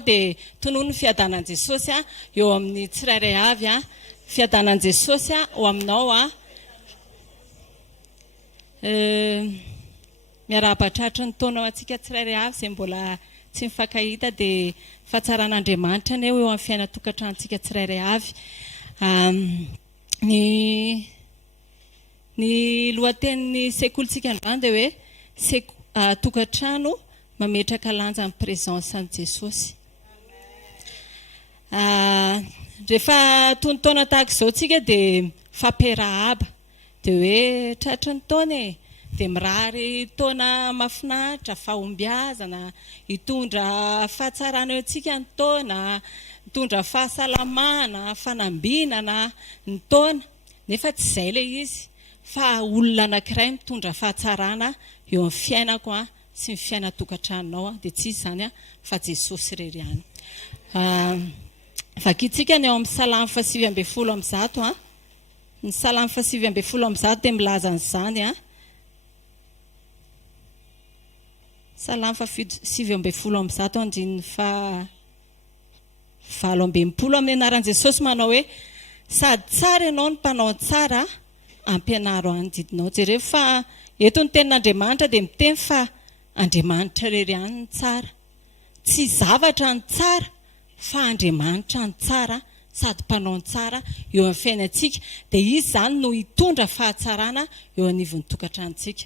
aminao dia tonono ny fiadanan'i Jesosy eo amin'ny tsirairay avy fiadanan'i Jesosy ho aminao miara-batratra ny taonao antsika tsirairay avy izay mbola tsy mifankahita dia fahatsaran'Andriamanitra ny eo amin'ny fiainatokantranotsika tsirairay avy. Ny lohatenin'ny sekolintsika androany dia hoe tokantrano mametraka lanja amin'ny présencean'i Jesosy. Rehefa tontaona tahaka izao tsika dia fampiarahaba dia hoe tratry ny taona dia mirary taona mahafinaritra, fahombiazana, hitondra fahatsarana eo antsika ny taona, hitondra fahasalamana, fanambinana ny taona. Nefa tsy izay ilay izy, fa olona anankiray mitondra fahatsarana eo amin'ny fiainako sy ny fiainatokantranonao dia tsy izany fa Jesosy irery ihany. Vakitsika ny eo amin'ny Salamy 8:100 ny Salamy 8:100 dia milaza an'izany Salamy 8:700 andininy 7:20 amin'ny anaran'i Jesosy manao hoe sady tsara ianao ny mpanao tsara ampianaro any didinao. Jereo fa eto ny tenin'Andriamanitra dia miteny fa Andriamanitra irery ihany ny tsara, tsy zavatra ny tsara fa Andriamanitra ny tsara sady mpanao ny tsara eo amin'ny fiainantsika dia izy izany no hitondra fahatsarana eo anivon'ny tokantranontsika.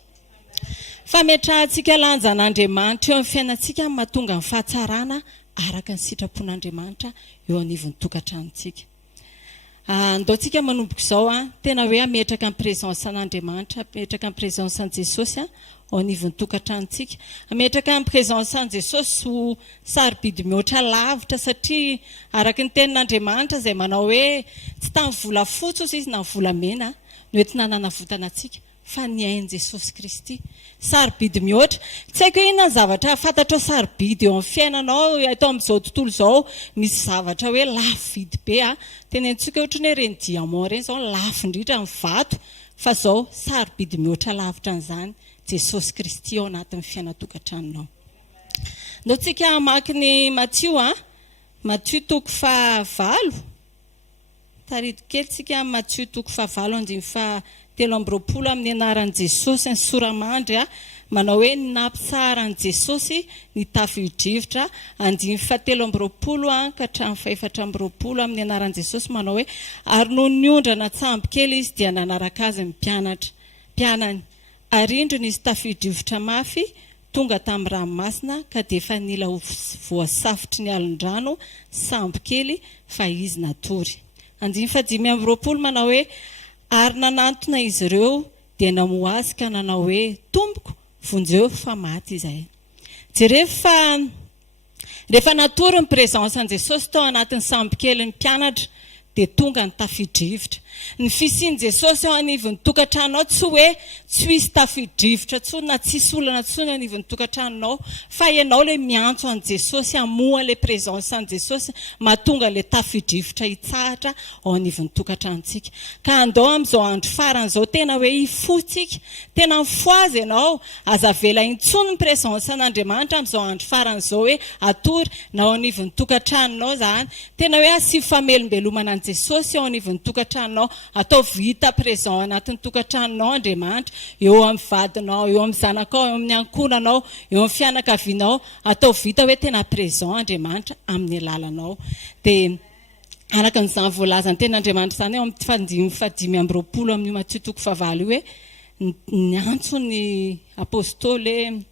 Fametrahantsika lanjan'Andriamanitra eo amin'ny fiainantsika mahatonga ny fahatsarana araka ny sitrapon'Andriamanitra eo anivon'ny tokantranontsika. Andaontsika manomboka izao tena hoe ametraka ny présencean'Andriamanitra, ametraka ny présencean'i Jesosy ao anivon'ny tokantranontsika. Ametraka ny présencean'i Jesosy ho sarobidy mihoatra lavitra satria araka ny tenin'Andriamanitra izay manao hoe tsy tamin'ny volafotsy ozy izy na ny volamena no entina nanavotana antsika fa ny ain'i Jesosy Kristy. Sarobidy mihoatra. Tsy haiko hoe inona ny zavatra fantatro sarobidy eo amin'ny fiainanao atao amin'izao tontolo izao, misy zavatra hoe lafo vidy be tenentsika ohatra ny hoe reny diamant reny izao lafo indrindra ny vato fa izao sarobidy mihoatra lavitra an'izany Jesosy Kristy ao anatin'ny fiainatokantranonao. Ndaontsika mamaky ny Matthieu Matthieu 9:9 tarido kely tsika Matthieu 9:9 amin'ny anaran'i Jesosy ny soramandry manao hoe nampisaharan an'i Jesosy ny tafio-drivotra 9:7 ka hatramin'ny 4:20 amin'ny anaran'i Jesosy manao hoe ary noho ny ondrana tsambo kely izy dia nanaraka azy ny mpianany ary indrony izy tafio-drivotra mafy tonga tamin'ny ranomasina ka dia efa nila voasafotry ny alon-drano sambo kely fa izy natory. 9:20 manao hoe ary nanantona izy ireo dia namoa azy ka nanao hoe tompoko vonjeo fa maty izay. Rehefa natory ny présencean'i Jesosy tao anatin'ny sambo kely ny mpianatra dia tonga ny tafio-drivotra. Ny fisian'i Jesosy ao anivon'ny tokantranonao tsy hoe tsy hisy tafio-drivotra tsony na tsisy olana tsony ao anivon'ny tokantranonao fa ianao ilay miantso an'i Jesosy hamoa ilay présencean'i Jesosy mahatonga ilay tafio-drivotra hitsahatra ao anivon'ny tokantranontsika. Ka andao amin'izao andro faran'izao tena hoe hifotsika, tena mifoazy ianao azavela intsony ny présencean'Andriamanitra amin'izao andro faran'izao hoe atory na ao anivon'ny tokantranonao izany. Tena hoe asivy famelombelomana an'i Jesosy ao anivon'ny tokantranonao, atao vita présent anatin'ny tokantranonao Andriamanitra, eo amin'ny vadinao, eo amin'ny zanakao, eo amin'ny ankonanao, eo amin'ny fianakavianao, atao vita hoe tena présent Andriamanitra amin'ny alalanao. Dia araka n'izany voalaza ny ten'Andriamanitra izany ao amin'ny 5:20 amin'ny Matthieu 9:9 hoe ny antso ny apôstôly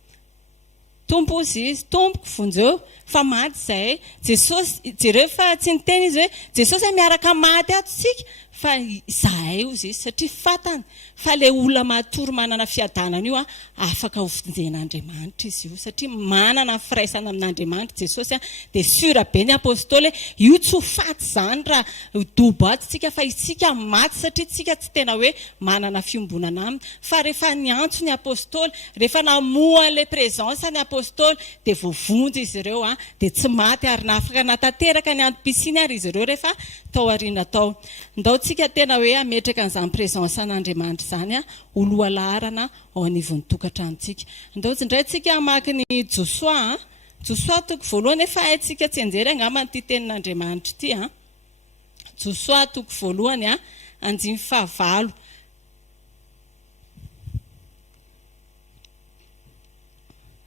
tompo izy tompoko vonjeo fa maty izay. Jesosy jereo fa tsy niteny izy hoe Jesosy miaraka maty ato tsika fa izahay ozy izy satria fatany fa ilay olona matory manana fiadanana io afaka hofonjen'Andriamanitra izy io satria manana firaisana amin'Andriamanitra Jesosy dia sura be ny apôstôly io tsy ho faty izany raha dobo ato tsika fa isika maty satria tsika tsy tena hoe manana fiombonana aminy fa rehefa niantso ny apôstôly, rehefa namoa ilay présensa ny apôstôly dia voavonjy izy ireo dia tsy maty ary afaka natanteraka ny antom-pisiny ary izy ireo rehefa tao aoriana tao. Ndaontsika tena hoe ametraka an'izany présencean'Andriamanitra izany ho lohalarana ao anivon'ny tokantranontsika. Ndao indray tsika hamaky ny Josoa Josoatoko voalohany efa haitsika tsy anjery angamba ity tenin'Andriamanitra ity a. Josoatoko voalohany a 9:9.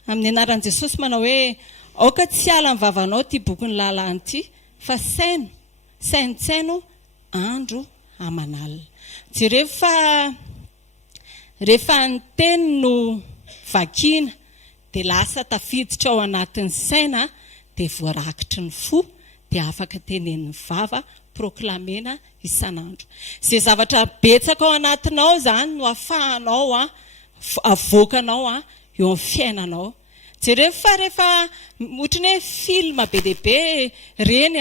Amin'ny anaran'i Jesosy manao hoe aoka tsy ala ny vavanao ty boky ny lalany ity fa sainotsaino andro aman'alina. Jereo fa rehefa ny teny no vakiana dia lasa tafiditra ao anatin'ny saina dia voarakitry ny fo dia afaka tenen'ny vava proklamena isan'andro. Izay zavatra betsaka ao anatinao zany no ahafahanao avoakanao eo amin'ny fiainanao. Jereo fa rehefa ohatrany hoe film be dia be reny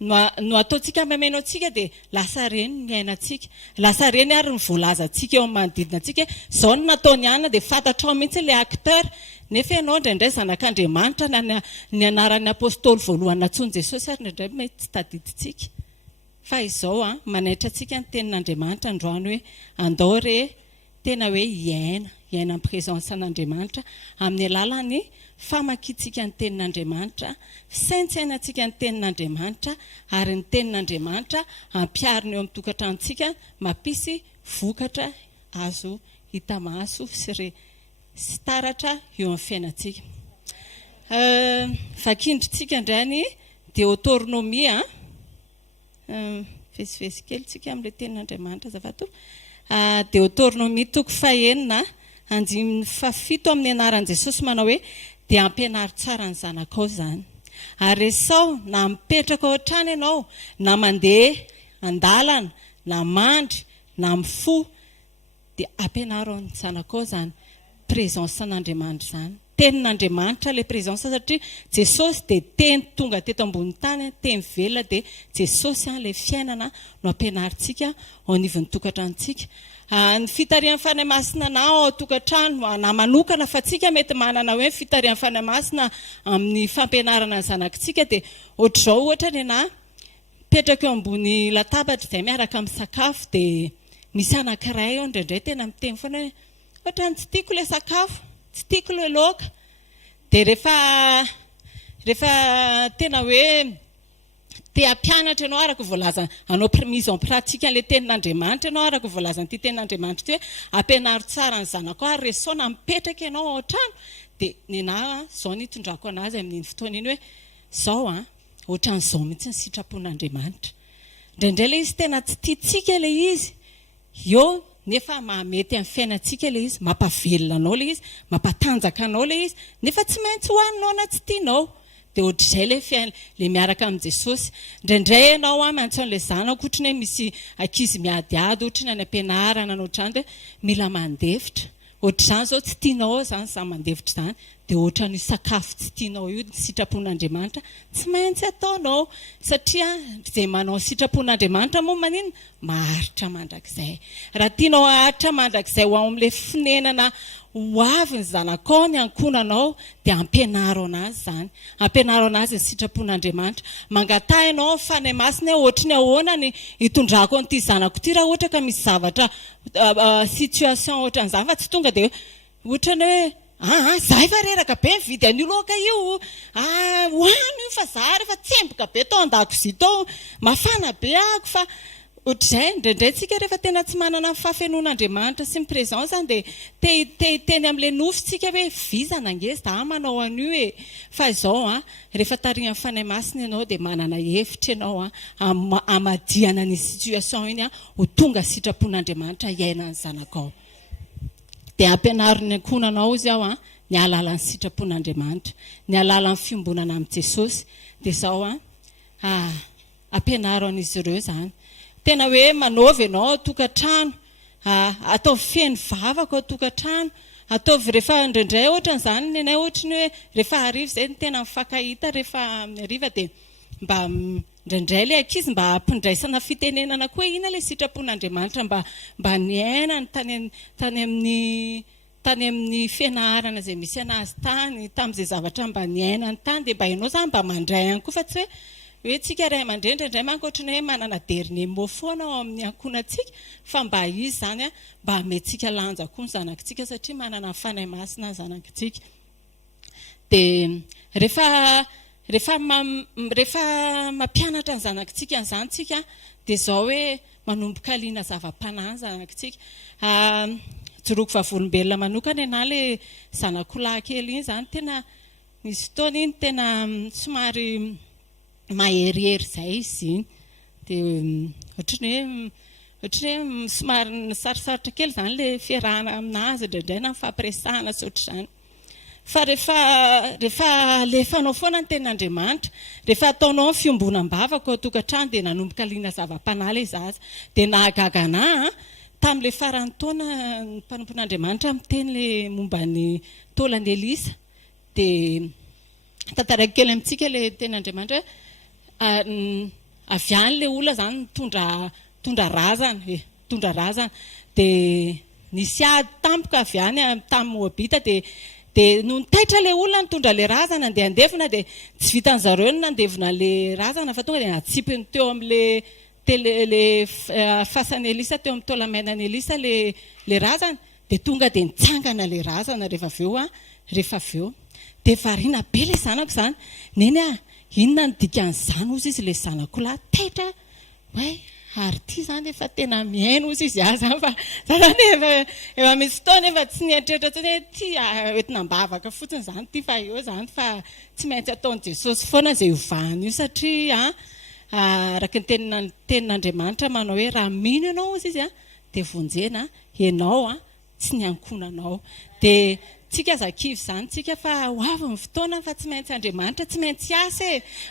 no ataontsika mameno antsika dia lasa reny ny ainatsika. Lasa reny ary ny voalazantsika eo amin'ny manodidina antsika. Izao no nataony ihany dia fantatrao mihitsy ilay acteur. Nefa ianao indraindray zanak'Andriamanitra ny anaran'ny apôstôly voalohany natsoin'i Jesosy ary indraindray mety tsy tadidintsika. Fa izao manaitra antsika ny tenin'Andriamanitra androany hoe andao re tena hoe hiaina amin'ny présence an'Andriamanitra amin'ny alalan'ny famakiantsika ny tenin'Andriamanitra, saintsainantsika ny tenin'Andriamanitra ary ny tenin'Andriamanitra ampiarina eo amin'ny tokantranontsika mampisy vokatra azo hita maso sy taratra eo amin'ny fiainantsika. Vakindrintsika indray ny Deutéronomie fesivezy kely tsika amin'ilay tenin'Andriamanitra zavato. Deutéronomie 9:7 amin'ny anaran'i Jesosy manao hoe dia ampianary tsara ny zanakao zany. Ary esao na mipetraka ao an-trano ianao na mandeha an-dalana na mandry na mifoha dia ampianaro ny zanakao zany présence an'Andriamanitra zany. Tenin'Andriamanitra ilay présence satria Jesosy dia teny tonga teto ambony tany, teny velona dia Jesosy ilay fiainana no ampianarintsika ao anivon'ny tokantranontsika. Ny fitarian'ny fanahy masina na ao tokantrano na manokana fa tsika mety manana hoe fitarian'ny fanahy masina amin'ny fampianarana ny zanakitsika dia ohatr'izao ohatra ny ana petraka eo ambony latabatra izay miaraka misakafo dia misy anankiray ao indraindray tena miteny foana hoe ohatrany tsy tiako ilay sakafo, tsy tiako ilay laoka. Dia rehefa tena hoe te hampianatra ianao araka voalazana anao mise en pratique an'ilay tenin'Andriamanitra ianao araka voalazan'ity tenin'Andriamanitra ity hoe ampianaro tsara ny zanako ary resaona mipetraka ianao ao an-trano dia ny anahy izao ny hitondrako anazy amin'iny fotoana iny hoe izao ohatran'izao mihitsy ny sitrapon'Andriamanitra. Indraindray ilay izy tena tsy tiantsika ilay izy eo nefa mahamety amin'ny fiainantsika ilay izy, mampavelona anao ilay izy, mampatanjaka anao ilay izy, nefa tsy maintsy hohaninao na tsy tianao. Dia ohatr'izay ilay miaraka amin'i Jesosy. Indraindray ianao mantso an'ilay zanako ohatrany hoe misy ankizy miadiady ohatrany any ampianarana ohatrany dia mila mandefitra. Ohatr'izany izao tsy tianao zany za mandefitra izany dia ohatran'ny sakafo tsy tianao io ny sitrapon'Andriamanitra tsy maintsy ataonao satria izay manao sitrapon'Andriamanitra moa manino maharitra mandrakizay. Raha tianao haharitra mandrakizay ho amin'ilay fonenana ho avy ny zanakao ny ankonanao dia ampianaro anazy zany. Ampianaro anazy ny sitrapon'Andriamanitra. Mangatah ianao fanahy masina ohatrany ahoana ny hitondrako an'ity zanako ity raha ohatra ka misy zavatra situation ohatran'izany fa tsy tonga dia ohatrany hoe zahay fa reraka be mividy an'io laoka io hoany io fa za rehefa tsemboka be tao an-dakozia tao mafana be ako fa ohatr'izay indraindray tsika rehefa tena tsy manana ny fahafenoan'Andriamanitra sy ny présence zany dia teny amin'ilay nofitsika hoe vizana angeza za manao an'io fa izao rehefa tarihan'ny fanahy masina ianao dia manana hevitra ianao amadiana ny situation iny ho tonga sitrapon'Andriamanitra iainany zanakao. Dia ampianariny ankonanao izy ny alalan'ny sitrapon'Andriamanitra, ny alalan'ny fiombonana amin'i Jesosy dia izao ampianaro an'izy ireo zany. Tena hoe manaovy ianao tokantrano, ataovy feno vavaka ao tokantrano, ataovy rehefa indraindray ohatran'izany ny anay ohatrany hoe rehefa hariva izay ny tena mifankahita rehefa amin'ny hariva dia mba indraindray ilay ankizy mba ampiandraisana fitenenana koa ina ilay sitrapon'Andriamanitra mba ny ainany tany amin'ny fianarana izay misy anazy tany tamin'izay zavatra mba ny ainany tany dia mba ianao zany mba mandray ihany koa fa tsy hoe tsika ray aman-dreny indraindray manko ohatrany hoe manana dernier mot foana ao amin'ny ankonantsika fa mba izy zany mba hamentsika lanja koa ny zanakitsika satria manana fanahy masina ny zanakitsika. dia rehefa mampianatra ny zanakitsika n'izany tsika dia izao hoe manomboka liana zava-panahy zanakitsika joroako vavolombelona manokana na le zanak'olahy kely iny izany tena nisy fotoana iny tena somary maherihery izay izy iny dia ohatran'ny hoe somary sarosarotra kely izany le fiarahana aminazy indraindray na mifampiresahana sy ohatr'izany fa rehefa alefanao foana ny tenin'Andriamanitra rehefa ataonao ny fiombonam-bavaka ao tokantrano dia nanomboka liana zava-panahy ilay zaza dia nahagaga anahy tamin'ilay faran'ny taona ny mpanompon'Andriamanitra miteny le momba ny taolan'i Elisa dia tantaraiko kely amintsika le tenin'Andriamanitra avy any le olona izany tondra razana dia nisy ady tampoka avy any tamin'ny Moabita dia no nitaitra le olona nitondra le razana dia andevina dia tsy vitan'zareo ny nandevina le razana fa tonga dia natsipiny teo amin'le fasan'ny Elisa teo amin'ny taolamainan'i Elisa le razana dia tonga dia nitsangana le razana rehefa avy eo dia variana be le zanako izany neny inona ny dikan'izany ozy izy le zanako lahy taitra hoe ary ty izany efa tena miaino ozy izy zany fa zany efa misy fotoana efa tsy nieritreritra tsony hoe ty entinam-bavaka fotsiny izany ty fa eo zany fa tsy maintsy ataon'i Jesosy foana izay hovahany io satria araka ny tenin'Andriamanitra manao hoe raha mino ianao ozy izy dia vonjena ianao tsy niankonanao dia tsika zakivy izany tsika fa hoavy ny fotoana fa tsy maintsy Andriamanitra tsy maintsy asa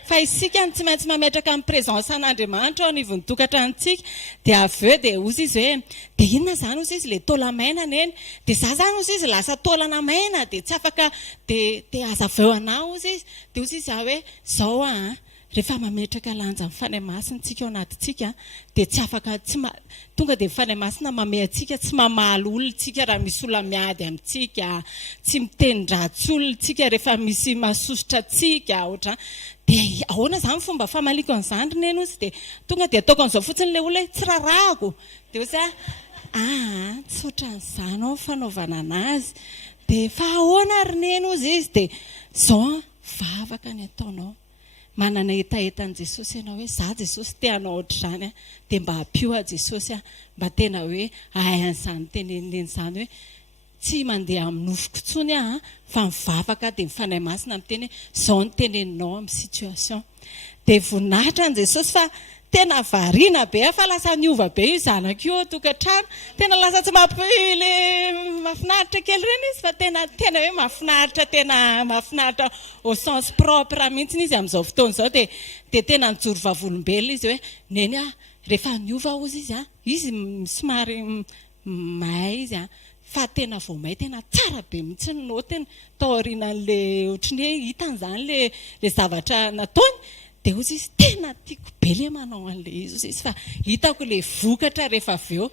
fa isika tsy maintsy mametraka amin'ny présence an'Andriamanitra ao anivon'ny tokantranontsika dia avy eo dia ozy izy hoe dia inona izany ozy izy le taolamaina neny dia za zany ozy izy lasa taolana maina dia tsy afaka dia azaveo anahy ozy izy dia ozy izy hoe zao rehefa mametraka lanja ny fanahy masina tsika ao anatintsika dia tsy afaka tonga dia fanahy masina mamay antsika tsy mamaly olona tsika raha misy olona miady amintsika tsy miteny-dratsy olona tsika rehefa misy masosotra tsika ohatra dia ahoana izany fomba famaliko an'izany roneny ozy dia tonga dia ataoko an'izao fotsiny le olona tsy rarahako dia ozy tsy ohatran'izany ao fanaovana anazy dia fa ahoana roneny ozy izy dia zao vavaka ny ataonao manana etaetan'i Jesosy ianao hoe za Jesosy te hanao ohatr'izany dia mba hampio a Jesosy mba tena hoe ahan'izany teneniny izany hoe tsy mandeha amin'ny nofoko intsony fa mivavaka dia mifanahy masina miteny hoe zao ny teneninao amin'ny situation dia voninahitra an' Jesosy fa tena variana be fa lasa niova be io zanako io tokantrano tena lasa tsy mampile mafinaritra kely reny izy fa tena hoe mafinaritra au sens propre mihitsy izy amin'izao fotoana izao dia tena nijoro vavolombelona izy hoe neny rehefa niova ozy izy somary mahay izy fa tena vao may tena tsara be mihitsy ny noteny taorian'le ohatrin'ny hoe hitan'izany le zavatra nataony dia ozy izy tena tiako be le manao an'le izy fa hitako le vokatra rehefa avy eo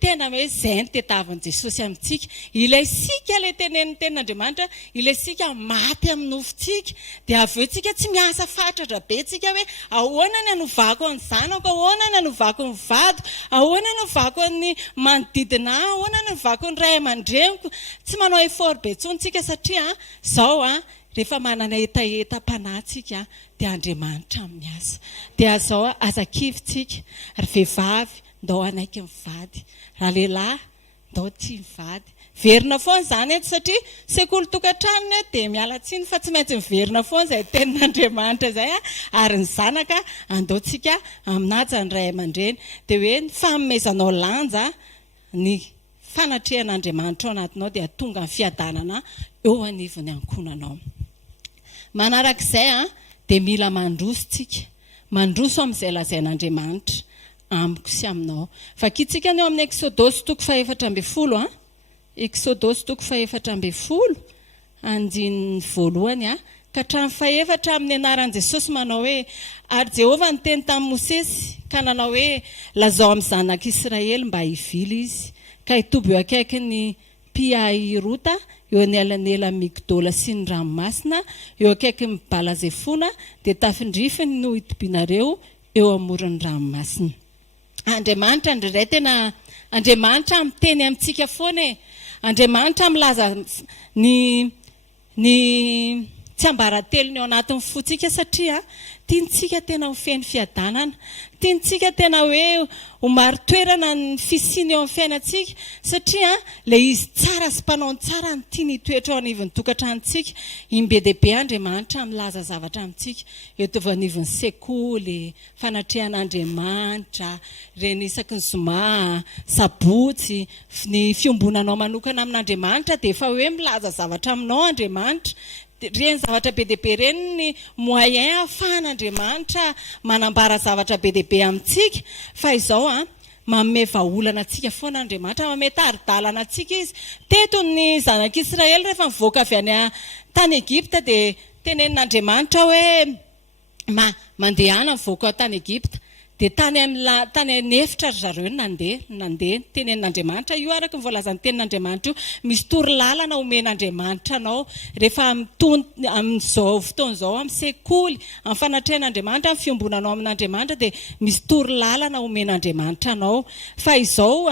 tena hoe izay ny tetavin'i Jesosy amintsika ilay sika le tenin'Andriamanitra ilay sika maty amin'ny nofontsika dia avy eo tsika tsy miasa fatratra be tsika hoe ahoana ny hanovako ny zanako ahoana ny hanovako ny vado ahoana ny hanovako ny manodidina ahoana ny hanovako ny ray aman-dreniko tsy manao effort be tsontsika satria zao rehefa manana etaeta-panahintsika dia Andriamanitra miasa dia zao azakivitsika vehivavy ndao anaiky mivady raha lehilahy ndao tia mivady verina foana izany eto satria sekoly tokantranony dia miala tsiny fa tsy maintsy miverina foana izay tenin'Andriamanitra izay ary ny zanaka andaontsika aminaja ny ray aman-dreny dia hoe ny fanomezanao lanja ny fanatrehan'Andriamanitra ao anatinao dia tonga ny fiadanana eo anivony ankonanao manarak'izay dia mila mandroso tsika mandroso amin'izay lazain'Andriamanitra amiko sy aminao vakitsika ny eo amin'ny Exodosy 4:12 Exodosy 4:12 andininy voalohany ka hatramin'ny 4 amin'ny anaran'i Jesosy manao hoe ary Jehovah niteny tamin'i Mosesy ka nanao hoe lazao amin'ny zanak'Israely mba hivily izy ka hitoby eo akaiky ny Pi-hahirota eo ny alan'ela Migdola sy ny ranomasina eo akaiky ny Balazefona dia tafindrifiny no hitobinareo eo amoron'ny ranomasina Andriamanitra ndray tena Andriamanitra miteny amintsika foana Andriamanitra milaza ny tsy ambaratelony ao anatin'ny fotsika satria tiantsika tena ho feno fiadanana, tiantsika tena hoe ho maro toerana ny fisiny eo amin'ny fiainantsika satria ilay izy tsara sy mpanao tsara ny tiany hitoetra ao anivon'ny tokantranontsika. Iny be dia be Andriamanitra milaza zavatra amintsika eto avy anivon'ny sekoly, fanatrehan'Andriamanitra, ireny isaky ny zoma, sabotsy, ny fiombonanao manokana amin'Andriamanitra dia efa hoe milaza zavatra aminao Andriamanitra. Reny zavatra be dia be reny ny moyen ahafahan'Andriamanitra manambara zavatra be dia be amintsika. Fa izao manome vahaolana antsika foana Andriamanitra, manome tari-dalana antsika izy. Teto ny zanak'Israely rehefa mivoaka avy any tany Egipta dia tenenin'Andriamanitra hoe mandehana mivoaka tany Egipta. Dia tany anefitra ry zareo nandeha tenenin'Andriamanitra. Io araka ny voalazan'ny tenin'Andriamanitra io, misy torolalana omen'Andriamanitra anao rehefa amin'izao fotoan'izao amin'ny sekoly, amin'ny fanatrehan'Andriamanitra, amin'ny fiombonanao amin'Andriamanitra dia misy torolalana omen'Andriamanitra anao. Fa izao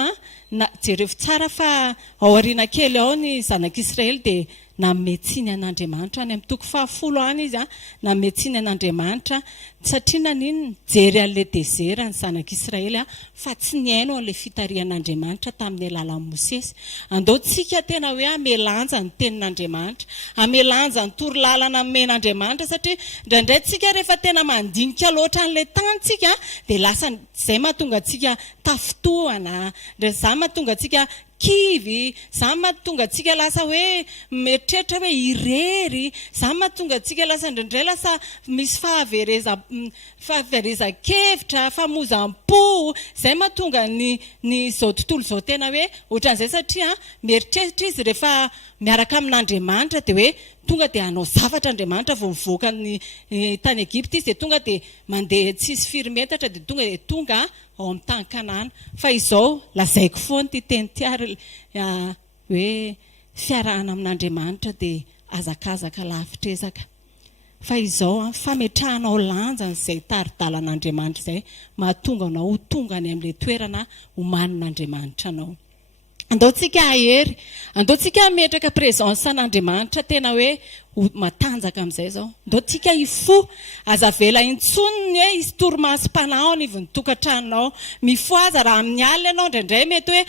jereo tsara fa ao aoriana kely ao ny zanak'Israely dia nametsiny an'Andriamanitra any amin'ny toko 10 any izy nametsiny an'Andriamanitra satria nanino jery an'ilay dezera ny zanak'Israely fa tsy niaino an'ilay fitarihan'Andriamanitra tamin'ny alalan'i Mosesy. Andaontsika tena hoe amelanja ny tenin'Andriamanitra, amelanja ny torolalana men'Andriamanitra satria indraindray tsika rehefa tena mandinika loatra an'ilay tantsika dia lasa izay mahatonga antsika tafitohana, izay mahatonga antsika kivy, izany mahatonga antsika lasa hoe mieritreritra hoe irery, izany mahatonga antsika lasa indraindray lasa misy fahaverezan-kevitra, famozam-po, izay mahatonga ny izao tontolo izao tena hoe ohatran'izay satria mieritreritra izy rehefa miaraka amin'Andriamanitra dia hoe tonga dia hanao zavatra Andriamanitra vao mivoaka ny tany Egipta izy dia tonga dia mandeha tsisy firy-metatra dia tonga ao amin'ny tany Kanana. Fa izao lazaiko foana ty teny tiary hoe fiarahana amin'Andriamanitra dia azakazaka lavitra ezaka. Fa izao fametrahanao lanjan'izay tari-dalan'Andriamanitra izay mahatonga anao ho tonga any amin'ilay toerana homanin'Andriamanitra anao. Andaontsika ahery, andaontsika metraka prezensan'Andriamanitra tena hoe matanjaka amin'izay zao. Andaontsika ifo azavela intsoniny hoe isy torimasim-panao anivon'ny tokantranonao. Mifo aza raha amin'ny alina ianao indraindray mety hoe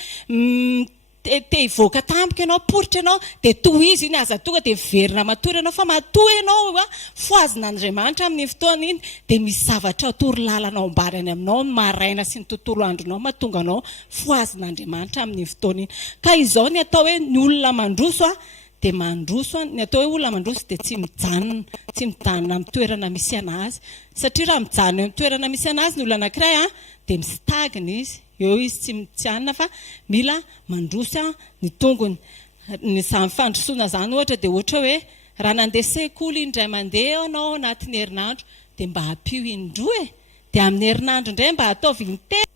te hivoaka tampoka ianao, poritra ianao dia toy izy iny aza tonga dia verina matory ianao fa matoy ianao foazin'Andriamanitra amin'ny fotoana iny dia misy zavatra torolalana ambarany aminao ny maraina sy ny tontolo andronao mahatonga anao foazin'Andriamanitra amin'ny fotoana iny. Ka izao ny atao hoe ny olona mandroso dia mandroso, ny atao hoe olona mandroso dia tsy mijanona amin'ny toerana misy anazy satria raha mijanona amin'ny toerana misy anazy ny olona anankiray dia misitagina izy. Eo izy tsy mitsianina fa mila mandroso ny tongony. Ny fandrosoana izany ohatra dia ohatra hoe raha nandeha sekoly indray mandeha ianao anatin'ny herinandro dia mba hampio indroa dia amin'ny herinandro indray mba ataovy intelo.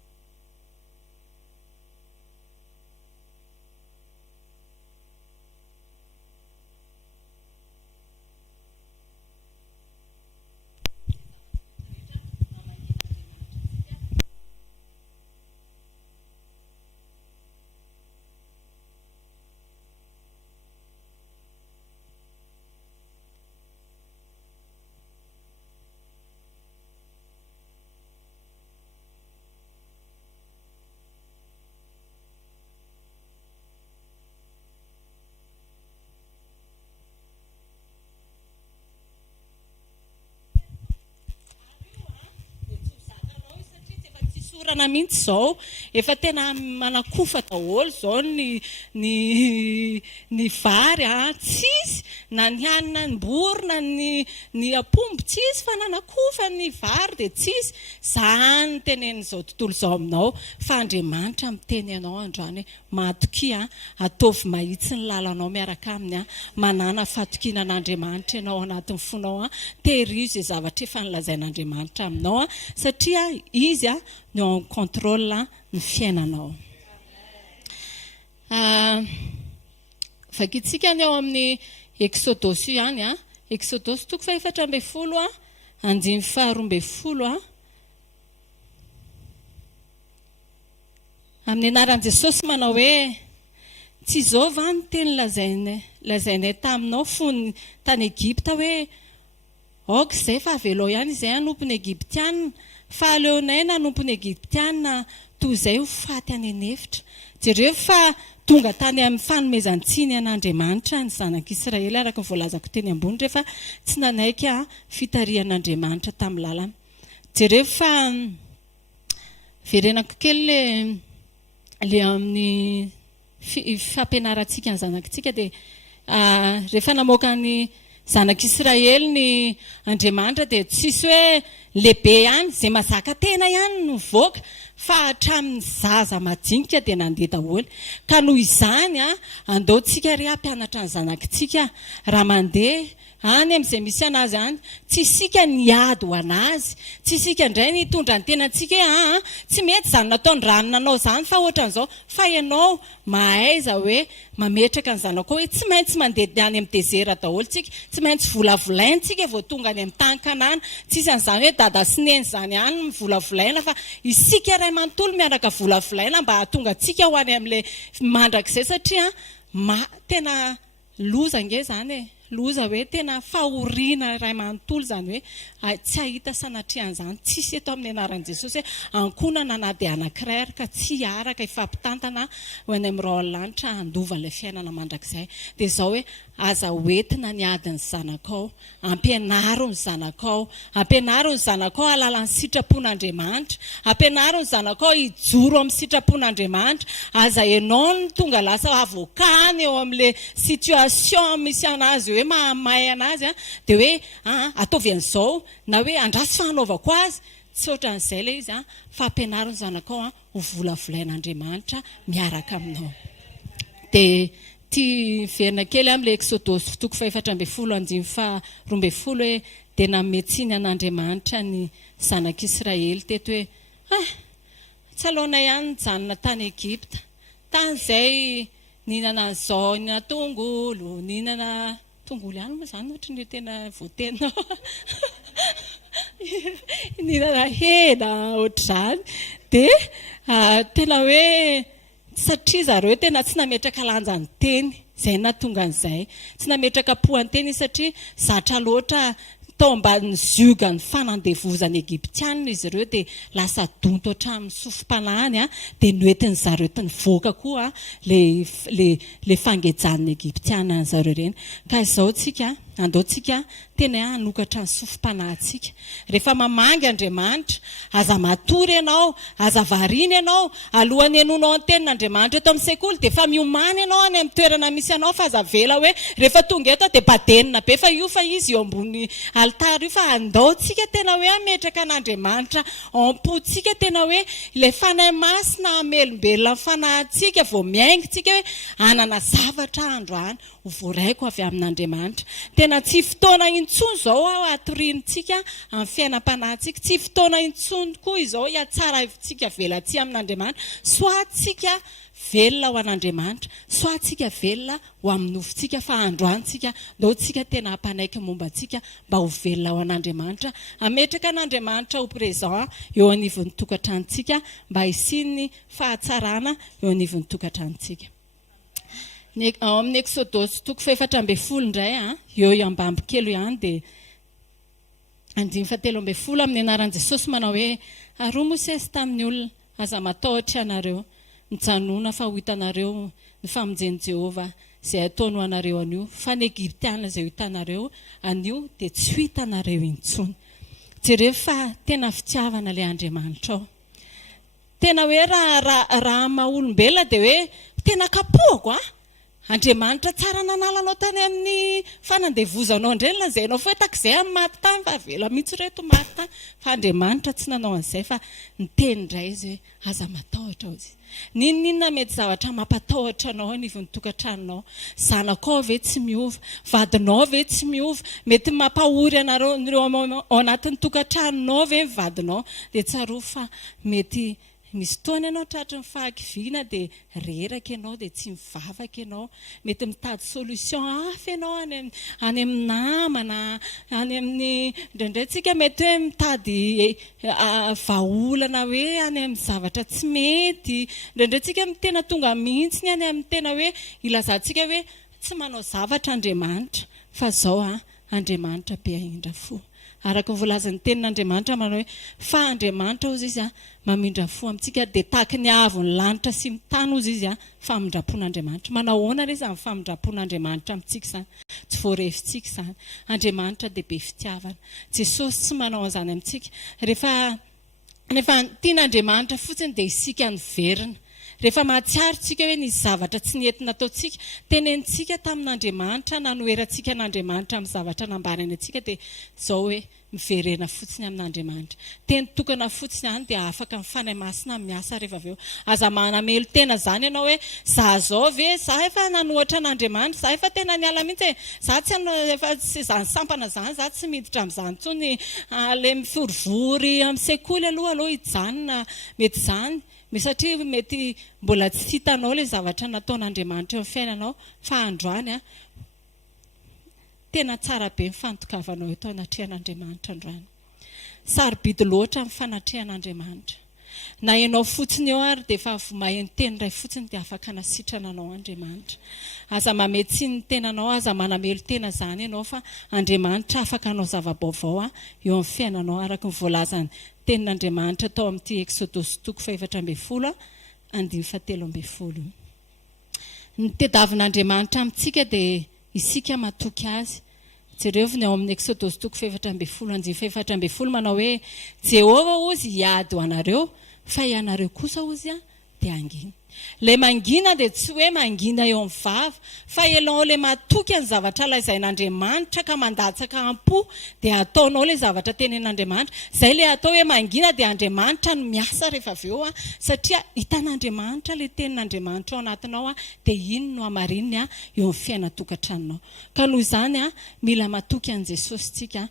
Sorana mihitsy izao, efa tena manakofa daholo izao ny vary tsisy, na ny hanina ny borona ny apomby tsisy fa nanakofa ny vary dia tsisy. Izany tenen'izao tontolo izao aminao fa Andriamanitra miteny ianao androany matokia ataovy mahitsy ny lalanao miaraka aminy manana fatokiana an'Andriamanitra ianao anatin'ny fonao tehirizy izay zavatra efa nilazain'Andriamanitra aminao satria izy ny en contrôle ny fiainanao. Vakitsika ny ao amin'ny Exodus ihany Exodus 4:12 amin'ny anaran'i Jesosy manao hoe tsy izao va ny teny lazainay taminao fony tany Egypta hoe aoka izay fa avelao ihany izay anompony Egyptianina fa aleonay nanompony Egyptianina toy izay ho faty any anefitra. Jereo fa tonga tany amin'ny fanomezantsiny an'Andriamanitra ny zanak'Israely araka ny voalazako teny ambony rehefa tsy nanaiky fitarihan'Andriamanitra tamin'ny lalana. Jereo fa verenako kely le amin'ny fampianarantsika ny zanakitsika dia rehefa namoaka ny zanak'Israely ny Andriamanitra dia tsisy hoe lehibe ihany izay mazaka tena ihany no voaka fa hatramin'ny zaza majinika dia nandeha daholo. Ka noho izany andaontsika ry hampianatra ny zanakitsika raha mandeha any amin'izay misy anazy any, tsy isika niady ho anazy, tsy isika indray nitondra ny tenantsika hoe tsy mety izany nataony rano nanao izany fa ohatran'izao fa ianao mahaiza hoe mametraka ny zanakao hoe tsy maintsy mandeha any amin'ny dezera daholo tsika, tsy maintsy volavolaintsika vao tonga any amin'ny tany Kanana. Tsisy an'izany hoe dada sy neny izany ihany volavolaina fa isika ray manontolo miaraka volavolaina mba hahatonga antsika ho any amin'ilay mandrakizay satria tena loza nge izany loza hoe tena fahoriana ray manontolo izany hoe tsy hahita sanatrian'izany tsisy eto amin'ny anaran'i Jesosy hoe ankonana na dia anankiray ary ka tsy araka hifampitantana ho any amin'ny raolanitra handova ilay fiainana mandrakizay. Dia izao hoe aza hoentina ny adiny zanakao, ampianaro ny zanakao, ampianaro ny zanakao halala ny sitrapon'Andriamanitra, ampianaro ny zanakao hijoro amin'ny sitrapon'Andriamanitra. Aza ianao ny tonga lasa avokany eo amin'ilay situation misy anazy hoe mahamay anazy dia hoe ataovy an'izao na hoe andrasy fanaovako azy, tsy ohatran'izay ilay izy fa ampianaro ny zanakao ho volavolain'Andriamanitra miaraka aminao. Dia ty verina kely amin'ilay Exodosy 4:12 hoe dia nametsiny an'Andriamanitra ny zanak'Israely teto hoe tsalaona ihany nijanona tany Egypta tany izay nihinana an'izao, nihinana tongolo ihany moa izany ohatra ny tena voateninao nihinana hena ohatr'izany dia tena hoe satria zareo tena tsy nametraka lanja ny teny izay nahatonga an'izay, tsy nametraka pohan'ny teny satria zatra loatra tao ambany zioga ny fanandevozany Egyptianina izy ireo dia lasa donto hatramin'ny sofim-panahiny dia noentiny zareo nivoaka koa le fangejan'ny Egyptianina ny zareo ireny. Ka izao andaontsika tena hanokatra ny sofim-panahintsika. Rehefa mamangy Andriamanitra, aza matory ianao, aza variana ianao, alohan'ny hanonao ny tenin'Andriamanitra eto amin'ny sekoly dia efa miomana ianao any amin'ny toerana misy ianao fa aza vela hoe rehefa tonga eto dia badenina be fa io fa izy eo ambony altara io fa andaontsika tena hoe ametraka an'Andriamanitra ampotsika tena hoe ilay fanahy masina amelombelona ny fanahintsika vao miaingintsika hoe anana zavatra androany ho voaraiko avy amin'Andriamanitra. Tena tsy fotoana intsony izao atoriantsika amin'ny fiainam-panahintsika, tsy fotoana intsony koa izao hiatsara tsika velantsika amin'Andriamanitra, soatsika velona ho an'Andriamanitra, soatsika velona ho amin'ny nofontsika fa androantsika ndaontsika tena hampanaiky mombantsika mba ho velona ho an'Andriamanitra, ametraka an'Andriamanitra ho présent eo anivon'ny tokantranontsika mba hisiany fahatsarana eo anivon'ny tokantranontsika. Ao amin'ny Exodosy 4:12 indray eo ambamby kely ihany dia 13 amin'ny anaran'i Jesosy manao hoe aroa Mosesy tamin'ny olona aza matahotra ianareo nijanona fa ho hitanareo ny famonjeny Jehovah izay ataony ho anareo anio fa ny Egyptianina izay ho hitanareo anio dia tsy ho hitanareo intsony. Jereo fa tena fitiavana ilay Andriamanitra ao. Tena hoe raha maha-olombelona dia hoe tena kapohako Andriamanitra tsara nanalanao tany amin'ny fanandevozanao indray lazainao fa takizay amin'ny maty tany fa vela mihitsy reto maty tany fa Andriamanitra tsy nanao an'izay fa ny teny indray izy hoe aza matahotra izy. Ninona mety zavatra mampatahotra anao anivon'ny tokantranonao? Zanakao ve tsy miova? Vadinao ve tsy miova? Mety mampahory anareo ao anatin'ny tokantranonao ve vadinao? Dia tsaroa fa mety misy fotoana ianao tratry ny fahakiviana dia reraka ianao dia tsy mivavaka ianao, mety mitady solution hafa ianao any amin'ny namana, any amin'ny indraindray tsika mety hoe mitady vahaolana hoe any amin'ny zavatra tsy mety, indraindray tsika tena tonga mihitsy any amin'ny tena hoe ilazantsika hoe tsy manao zavatra Andriamanitra fa zao Andriamanitra be ahindra fo. Araka ny voalazan'ny tenin'Andriamanitra manao hoe fa Andriamanitra ozy izy mamindra fo amintsika dia tahaka ny avy ny lanitra sy ny tany ozy izy famindrapon'Andriamanitra. Manao ahoana re izany famindrapon'Andriamanitra amintsika izany? Tsy voarefintsika izany. Andriamanitra dia be fitiavana. Jesosy tsy manao an'izany amintsika. Rehefa tian'Andriamanitra fotsiny dia isika ny verina. Rehefa mahatsiaro tsika hoe nisy zavatra tsy nentina ataontsika, tenenitsika tamin'Andriamanitra, nanoerantsika n'Andriamanitra amin'ny zavatra nambarany antsika dia izao hoe miverena fotsiny amin'Andriamanitra. Teny tokana fotsiny ihany dia afaka mifanahy masina miasa rehefa avy eo. Aza manamelo tena izany ianao hoe za zao ve, za efa nanohatra n'Andriamanitra, za efa tena niala mihitsy e, za tsy efa izany sampana izany, za tsy miditra amin'izany intsony, ilay miforivory amin'ny sekoly aloha hijanona, mety izany. Satria mety mbola tsy hitanao ilay zavatra nataon'Andriamanitra eo amin'ny fiainanao, fa androany tena tsara be ny fantokavanao eto anatrehan'Andriamanitra androany. Sarobidy loatra amin'ny fanatrehan'Andriamanitra. Na ianao fotsiny eo ary dia efa maheno teny iray fotsiny dia afaka nasitranao Andriamanitra. Aza mametsy ny tenanao, aza manamelo tena izany ianao fa Andriamanitra afaka anao zava-baovao eo amin'ny fiainanao araka ny voalazany tenin'Andriamanitra tao amin'ity Exodosy 4:13. Ny tediavin'Andriamanitra amintsika dia isika matoky azy. Jereo ny ao amin'ny Exodosy 4:14 manao hoe Jehova ozy hiady ho anareo fa ianareo kosa ozy dia angina. Ilay mangina dia tsy hoe mangina eo amin'ny vava fa ianao ilay matoky ny zavatra lazain'Andriamanitra ka mandatsaka am-po dia ataonao ilay zavatra tenen'Andriamanitra. Izay ilay atao hoe mangina dia Andriamanitra no miasa rehefa avy eo satria hitan'Andriamanitra ilay tenin'Andriamanitra ao anatinao dia iny no hamarininy eo amin'ny fiainana-tokantranonao. Ka noho izany mila matoky an' Jesosy tsika.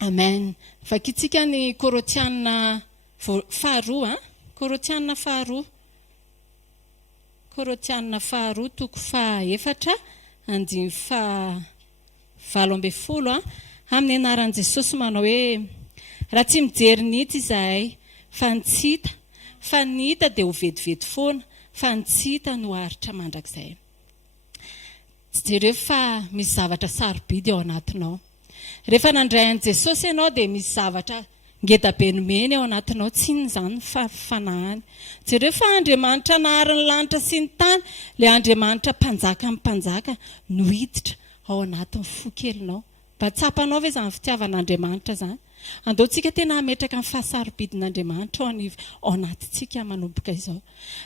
Amen. Vakitsika ny Korôtianina faharoa, Korôtianina faharoa. Korôtianina faharoa 4:7-20 amin'ny anaran'i Jesosy manao hoe raha tsy mijery nitsy izahay fa nitsita, fa nita dia ho vetivety foana, fa nitsita no haritra mandrakizay. Jereo fa misy zavatra sarobidy ao anatinao. Rehefa nandray an'i Jesosy ianao dia misy zavatra ngeda be nomeny ao anatinao, tsy izany fa fanahany. Jereo fa Andriamanitra nahary ny lanitra sy ny tany, ilay Andriamanitra mpanjaka amin'ny mpanjaka no hiditra ao anatin'ny fo kelinao. Mba tsapanao ve izany fitiavan'Andriamanitra izany? Andeontsika tena hametraka ny fahasarobidin'Andriamanitra ao anatintsika manomboka izao.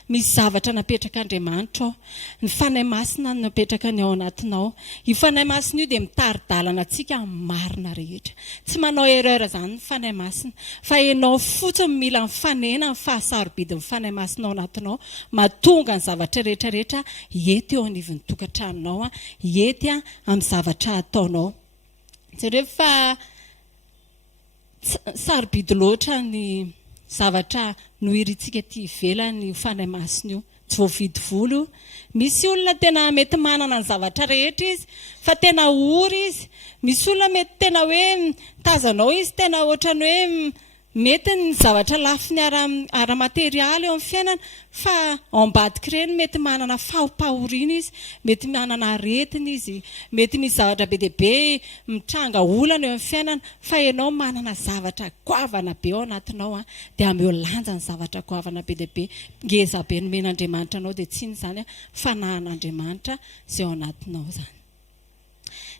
Misy zavatra napetrak'Andriamanitra ao, ny fanahy masina no napetraka ny ao anatinao. Io fanahy masina io dia mitari-dalana antsika amin'ny marina rehetra. Tsy manao erreur izany ny fanahy masina, fa ianao fotsiny mila mifanena ny fahasarobidin'ny fanahy masina ao anatinao, mahatonga ny zavatra rehetrarehetra hety eo anivon'ny tokantranonao, hety amin'ny zavatra ataonao. Jereo fa sarobidy loatra ny zavatra nohirintsika ty ivelany fanahy masina io, tsy voavidy volo io. Misy olona tena mety manana ny zavatra rehetra izy fa tena ory izy. Misy olona mety tena hoe tazanao izy tena ohatrany hoe mety ny zavatra lafiny ara-materialy eo amin'ny fiainana fa ao ambadika ireny mety manana fahopahoriana izy, mety manana aretina izy, mety misy zavatra be dia be mitranga olana eo amin'ny fiainana fa ianao manana zavatra goavana be ao anatinao dia ameo lanja ny zavatra goavana be dia be, ngeza be nomen'Andriamanitra anao dia tsy izany fanahan'Andriamanitra izay ao anatinao izany.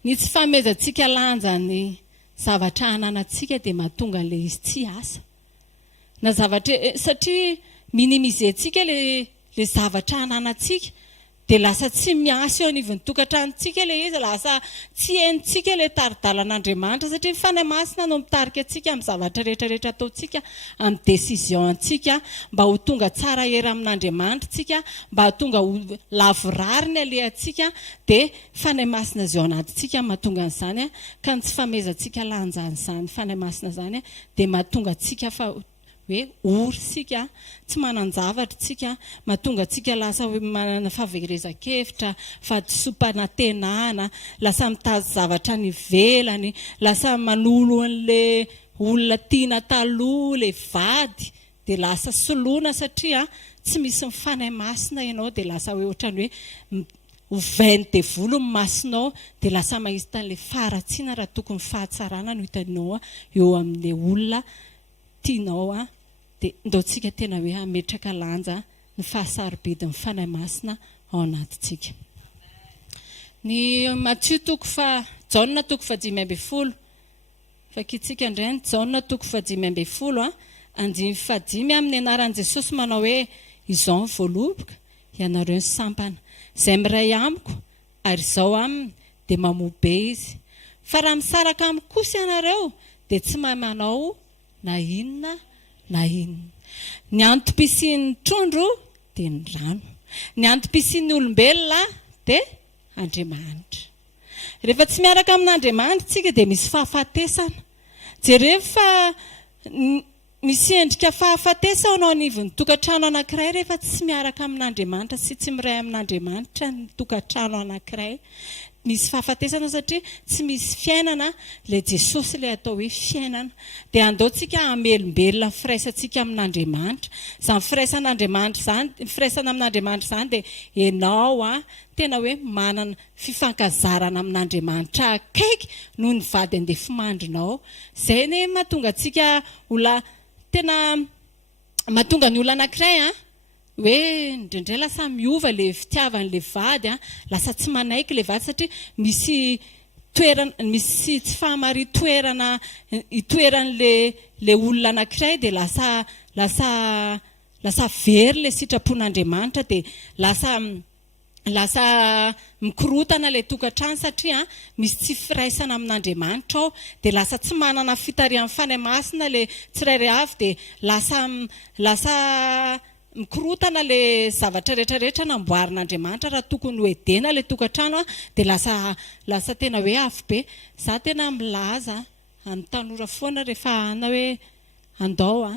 Ny tsy fanomezantsika lanja ny zavatra ananantsika dia mahatonga ilay izy tsy asa. Na zavatra satria minimizentsika ilay zavatra ananantsika dia lasa tsy miasa eo anivon'ny tokantranontsika ilay izy, lasa tsy henontsika ilay tari-dalan'Andriamanitra satria ny fanahy masina no mitarika antsika amin'ny zavatra rehetrarehetra ataontsika, amin'ny décision-ntsika mba ho tonga tsara hery amin'Andriamanitra tsika, mba ho tonga ho lavorary ny alehantsika dia fanahy masina zay ao anatintsika mahatonga an'izany ka ny tsy famezantsika lanjan'izany fanahy masina izany dia mahatonga antsika fa hoe ory sika tsy manan-javatra tsika mahatonga tsika lasa hoe manana fahaverezan-kevitra fahadisompana tenana lasa mitazy zavatra ny velany lasa manolo an'le olona tiana taloha le vady dia lasa soloina satria tsy misy mifanahy masina ianao dia lasa hoe ohatrany hoe ovainy dia volo ny masinao dia lasa mahitsy tan'le faharatsiana raha tokony fahatsarana no hitanao eo amin'le olona tianao dia ndaontsika tena hoe hametraka lanja ny fahasarobedin'ny fanahy masina ao anatintsika. Ny Matthieu Jaona 5:10 fakitsika indray ny Jaona 5:10 andimy fadimy amin'ny anaran'i Jesosy manao hoe izao ny voaloboka ianareo ny sampana izay miray amiko ary izao aminy dia mamobe izy fa raha misaraka amiko kosa ianareo dia tsy mahay manao na inona na inona. Ny antom-pisian'ny trondro dia ny rano, ny antom-pisian'ny olombelona dia Andriamanitra. Rehefa tsy miaraka amin'Andriamanitra tsika dia misy fahafatesana. Jereo fa misy endrika fahafatesana ao anivon'ny tokantrano anankiray rehefa tsy miaraka amin'Andriamanitra sy tsy miray amin'Andriamanitra ny tokantrano anankiray. Misy fahafatesana satria tsy misy fiainana ilay Jesosy ilay atao hoe fiainana. Dia andaontsika hamelombelona firaisantsika amin'Andriamanitra. Izany firaisan'Andriamanitra izany, firaisana amin'Andriamanitra izany dia ianao tena hoe manana fifankazarana amin'Andriamanitra akaiky noho ny vady andefy mandrinao. Izay ny mahatonga antsika tena mahatonga ny olona anankiray hoe indraindray lasa miova le fitiavan'le vady lasa tsy manaiky le vady satria misy tsy fahamarin-toerana itoeran'le olona anankiray dia lasa very le sitrapon'Andriamanitra dia lasa mikorotana ilay tokantrano satria misy tsy firaisana amin'Andriamanitra ao dia lasa tsy manana fitarian'ny fanahy masina le tsirairay avy dia lasa mikorotana le zavatra rehetrarehetra namboarin'Andriamanitra raha tokony ho edena le tokantrano dia lasa tena hoe afo be. Za tena milaza amin'ny tanora foana rehefa hoe andao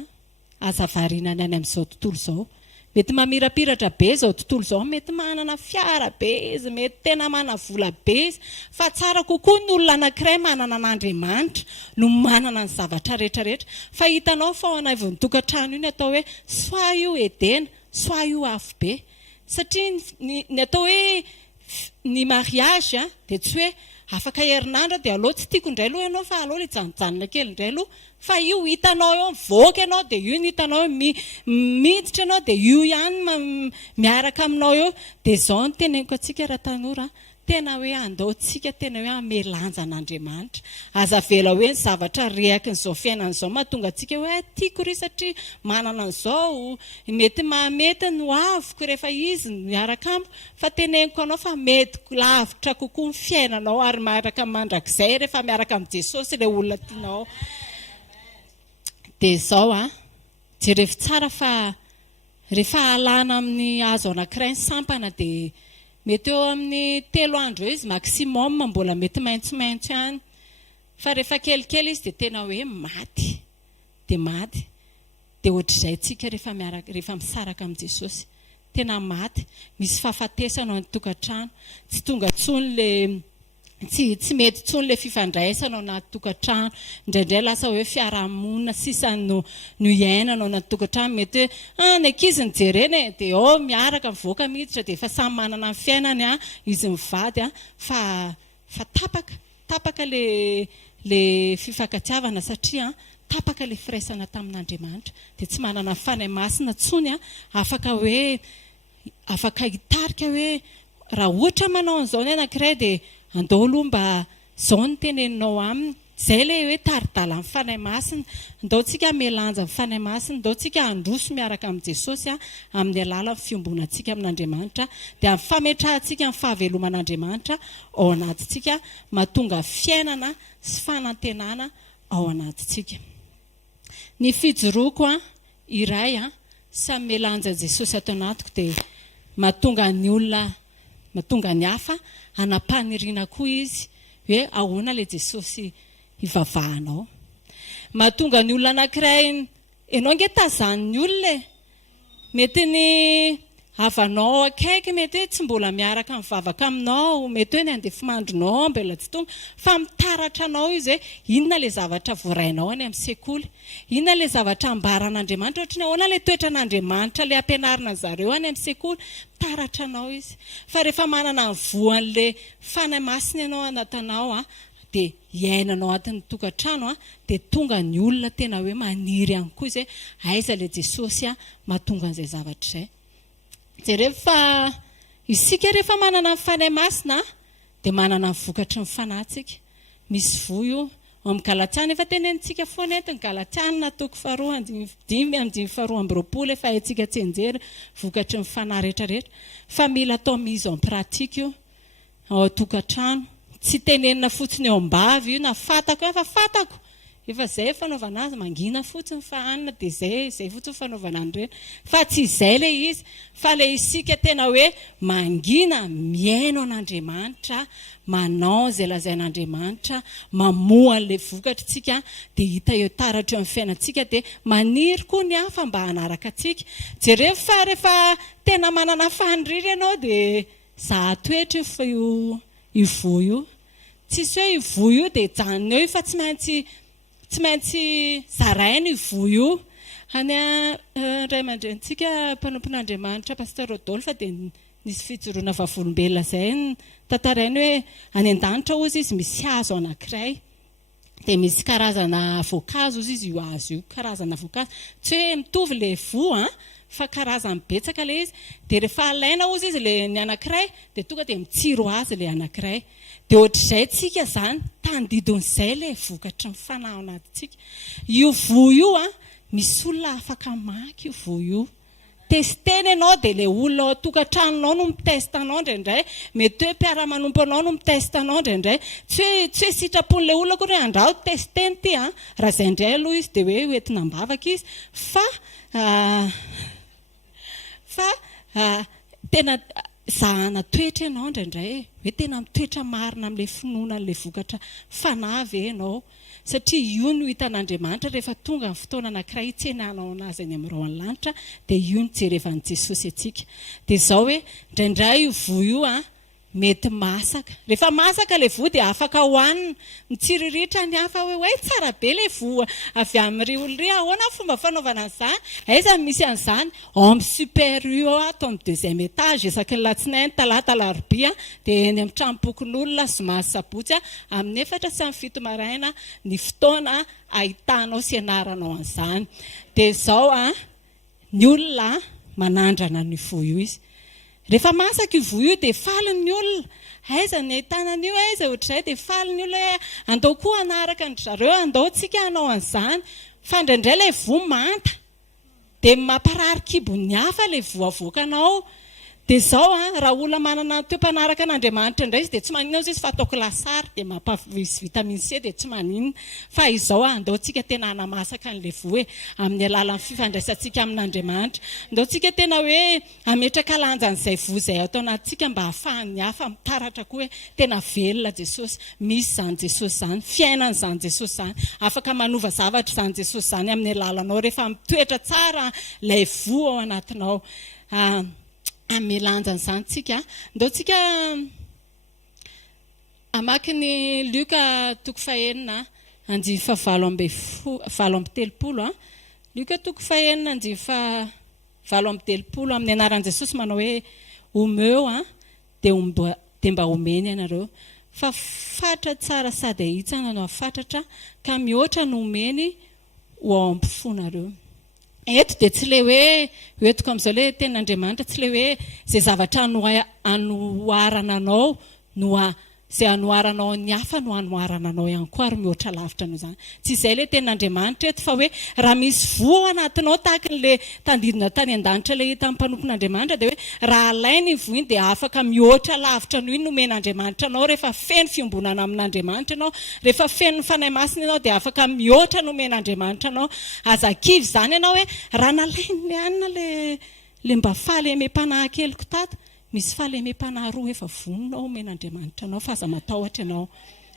azavariana ny any amin'izao tontolo izao. Mety mamirapiratra be izao tontolo izao, mety manana fiara be izy, mety tena manavola be izy, fa tsara kokoa ny olona anankiray manana an'Andriamanitra no manana ny zavatra rehetrarehetra. Fa hitanao fa ao anivon'ny tokantrano iny atao hoe soa io edena, soa io afo be. Satria ny atao hoe ny mariage dia tsy hoe afaka herinandro dia aleo tsy tiako indray aloha ianao fa aleo ilay janonjanona kely indray aloha. Fa io hitanao eo mivoaka ianao dia io ny hitanao miditra ianao dia io ihany miaraka aminao eo. Dia izao no teneniko antsika raha tanora tena hoe andaontsika tena hoe hamelanja an'Andriamanitra. Aza vela hoe ny zavatra rehakin'izao fiainan'izao mahatonga antsika hoe tiako ry satria manana an'izao mety mahamety no avoko rehefa izy miaraka amiko. Fa teneniko anao fa mety lavitra kokoa ny fiainanao ary miaraka mandrakizay rehefa miaraka amin'ny Jesosy ilay olona tianao. Dia izao jerevy tsara fa rehefa alana amin'ny hazo anankiray ny sampana dia mety eo amin'ny 3 andro eo izy maximum mbola mety maitsomaitso ihany. Fa rehefa kelikely izy dia tena hoe maty. Dia ohatr'izay tsika rehefa misaraka amin'i Jesosy. Tena maty. Misy fahafatesana ao an-tokantrano. Tsy tonga intsony tsy mety intsony le fifandraisana ao anaty tokantrano. Indraindray lasa hoe fiarahamonina sisany no iainana ao anaty tokantrano. Mety hoe ny ankizy nijereny dia miaraka mivoaka miditra dia efa samy manana ny fiainany izy mivady fa tapaka le fifankatiavana satria tapaka le firaisana tamin'Andriamanitra dia tsy manana fanahy masina intsony afaka hitarika hoe raha ohatra manao an'izao ny anankiray dia andao aloha mba izao ny teneninao aminy. Izay ilay hoe taridala amin'ny fanahy masina. Andaontsika hamelanja amin'ny fanahy masina, andaontsika handroso miaraka amin'ny Jesosy amin'ny alalan'ny fiombonantsika amin'Andriamanitra dia amin'ny fametrahantsika amin'ny fahaveloman'Andriamanitra ao anatintsika mahatonga fiainana sy fanantenana ao anatintsika. Ny fijoroako iray samy melanja Jesosy ato anatiko dia mahatonga ny olona mahatonga ny hafa hanampaniriana koa izy hoe ahoana ilay Jesosy hivavahanao. Mahatonga ny olona anankiray ianao nge tazan'ny olona mety ny havanao akaiky mety hoe tsy mbola miaraka mivavaka aminao, mety hoe ny andeha fimandrinao mbola tsy tonga, fa mitaratra anao izy hoe inona le zavatra voarainao any amin'ny sekoly, inona le zavatra ambaran'Andriamanitra, ohatra ny ahoana le toetra n'Andriamanitra le ampianarina zareo any amin'ny sekoly, mitaratra anao izy. Fa rehefa manana ny voan'le fanahy masina ianao anatanao dia iainanao atin'ny tokantrano dia tonga ny olona tena hoe maniry ihany koa izay aiza le Jesosy mahatonga an'izay zavatra izay. Dia rehefa isika rehefa manana ny fanahy masina dia manana ny vokatry ny fanahintsika. Misy voa io amin'ny Galatiana efa tenenintsika foana eto ny Galatiana toko 5:5-7 efa haintsika tsenjera vokatry ny fanahy rehetrarehetra. Fa mila atao mise en pratique io ao tokantrano. Tsy tenenina fotsiny eo am-bava io na fatako fa fatako. Efa izay fanaovana azy mangina fotsiny fa anina dia izay fotsiny fanaovana an'ireny. Fa tsy izay le izy, fa le isika tena hoe mangina miaino an'Andriamanitra, manao izay lazain'Andriamanitra, mamoa an'ilay vokatra tsika dia hita eo taratra eo amin'ny fiainantsika dia maniry koa ny hafa mba hanaraka antsika. Jerefa rehefa tena manana fandriry ianao dia zahatoetra io voa io. Tsisy hoe io voa io dia janona eo fa tsy maintsy zaraina io voa io. Any ray aman-drenitsika mpanompon'Andriamanitra Pasteur Rodolphe dia nisy fijoroana vavolombelona izay tantarainy hoe any an-danitra ozy izy misy hazo anankiray dia misy karazana voankazo ozy izy io hazo io, karazana voankazo tsy hoe mitovy le voa fa karazany betsaka le izy. Dia rehefa alaina ozy izy le ny anankiray dia tonga dia mitsiro azy le anankiray. Dia ohatr'izay tsika izany tandidon'izay le vokatry ny fanahy anatintsika. Io voa io misy olona afaka maky io voa io. Testena ianao dia le olona ao tokantranonao no mitesta anao indraindray, mety hoe mpiara-manompo anao no mitesta anao indraindray. Tsy hoe sitrapon'ilay olona koa hoe andrao testeny ity raha izay indray aloha izy dia hoe hoentina ambavaka izy fa tena zahana toetra ianao indraindray hoe tena mitoetra marina amin'ilay finoana n'ilay vokatra fanahy ve ianao, satria io no hitan'Andriamanitra rehefa tonga ny fotoana anankiray hitsenanao anazy any amin'ny rao an-lanitra dia io no jerevan'i Jesosy atsika. Dia izao hoe indraindray io voa io mety masaka. Rehefa masaka le voa dia afaka hohanina. Mitsiriritra ny hafa hoe tsara be le voa avy amin'ny olona ahoana fomba fanaovana an'izany, aiza misy an'izany amin'ny super io ato amin'ny deuxième étage isaky ny latsinainy talata alarobia dia eny amin'ny tranobokon'olona zoma sy sabotsy amin'ny 4:07 maraina ny fotoana ahitanao sy ianaranao an'izany. Dia izao ny olona manandrana ny voa io izy. Rehefa masaka io voa io dia faliny olona, aiza ny tanany io aiza ohatr'izay dia faliny olona andao koa anaraka ny zareo, andao tsika hanao an'izany. Fa indraindray ilay voa manta dia mamparary kibon'ny hafa ilay voa avoakanao. Dia izao raha olona manana toem-panaraka an'Andriamanitra indray izy dia tsy maninona izy fa ataoko lasary dia mampavisy vitamine C dia tsy maninona. Fa izao andao tsika tena hanamasaka an'ilay voa amin'ny alalan'ny fifandraisantsika amin'Andriamanitra. Andao tsika tena hoe ametraka lanjan'izay voa izay atao anatintsika mba hahafahan'ny hafa mitaratra koa hoe tena velona Jesosy, misy izany Jesosy izany, fiainan'izany Jesosy izany, afaka manova zavatra izany Jesosy izany amin'ny alalanao rehefa mitoetra tsara ilay voa ao anatinao. Amelanjana izany tsika. Ndao tsika amaky ny Luka toko 6:9-7. Luka toko 6:9-7 amin'ny anaran'i Jesosy manao hoe omeo dia mba omeny ianareo fa fatra tsara sady ahitsana no afatratra ka mihoatra no omeny ho ao am-pifonareo. Eto dia tsy le hoe hoetiko amin'izao le ten'Andriamanitra tsy le hoe izay zavatra anoharana anao no izay anoharanao ny hafa no anoharana anao ihany koa ary mihoatra lavitra noho izany. Tsy izay le ten'Andriamanitra eto fa hoe raha misy voa ao anatinao tahaka n'le tandidina tany an-danitra le hita amin'ny mpanompon'Andriamanitra dia hoe raha alainy iny voa iny dia afaka mihoatra lavitra noho iny nomen'Andriamanitra anao rehefa feno fiombonana amin'Andriamanitra ianao, rehefa feno ny fanahy masina ianao dia afaka mihoatra nomen'Andriamanitra anao. Azakivy izany ianao hoe raha nalainy le anina le mba fahalemem-panahy keliko tato, misy fahalemem-panahy roa efa voninao omen'Andriamanitra anao fa aza matahotra ianao.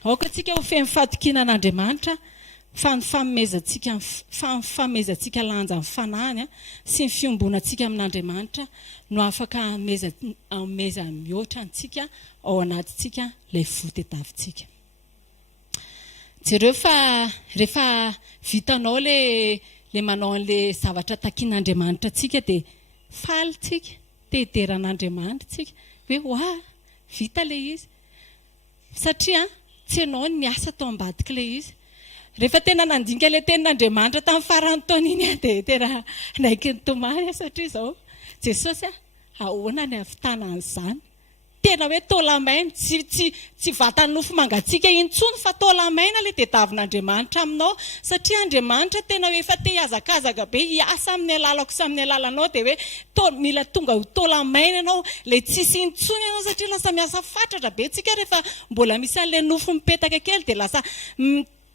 Aoka antsika ho feno fahatokiana an'Andriamanitra fanomezantsika lanja amin'ny fanahany sy ny fiombonatsika amin'Andriamanitra no afaka meza mihoatra antsika ao anatintsika ilay votetavintsika. Jereo fa rehefa vitanao le manao an'ilay zavatra takian'Andriamanitra tsika dia faly tsika, tederan'Andriamanitra tsika hoe vita ilay izy satria tsy ianao niasa tao ambadika ilay izy. Rehefa tena nandinika ilay tenin'Andriamanitra tamin'ny farany taona iny dia tena naiky ny tomany satria izao Jesosy ahoana ny ahavitana an'izany. Tena hoe tolamaina tsy vatany nofo mangatsiaka intsony fa tolamaina ilay tediavin'Andriamanitra aminao satria Andriamanitra tena hoe efa te hiazakazaka be hiasa amin'ny alalako sy amin'ny alalanao dia hoe mila tonga ho tolamaina ianao ilay tsisy intsony ianao satria lasa miasa fatratra be tsika rehefa mbola misy an'ilay nofo mipetaka kely dia lasa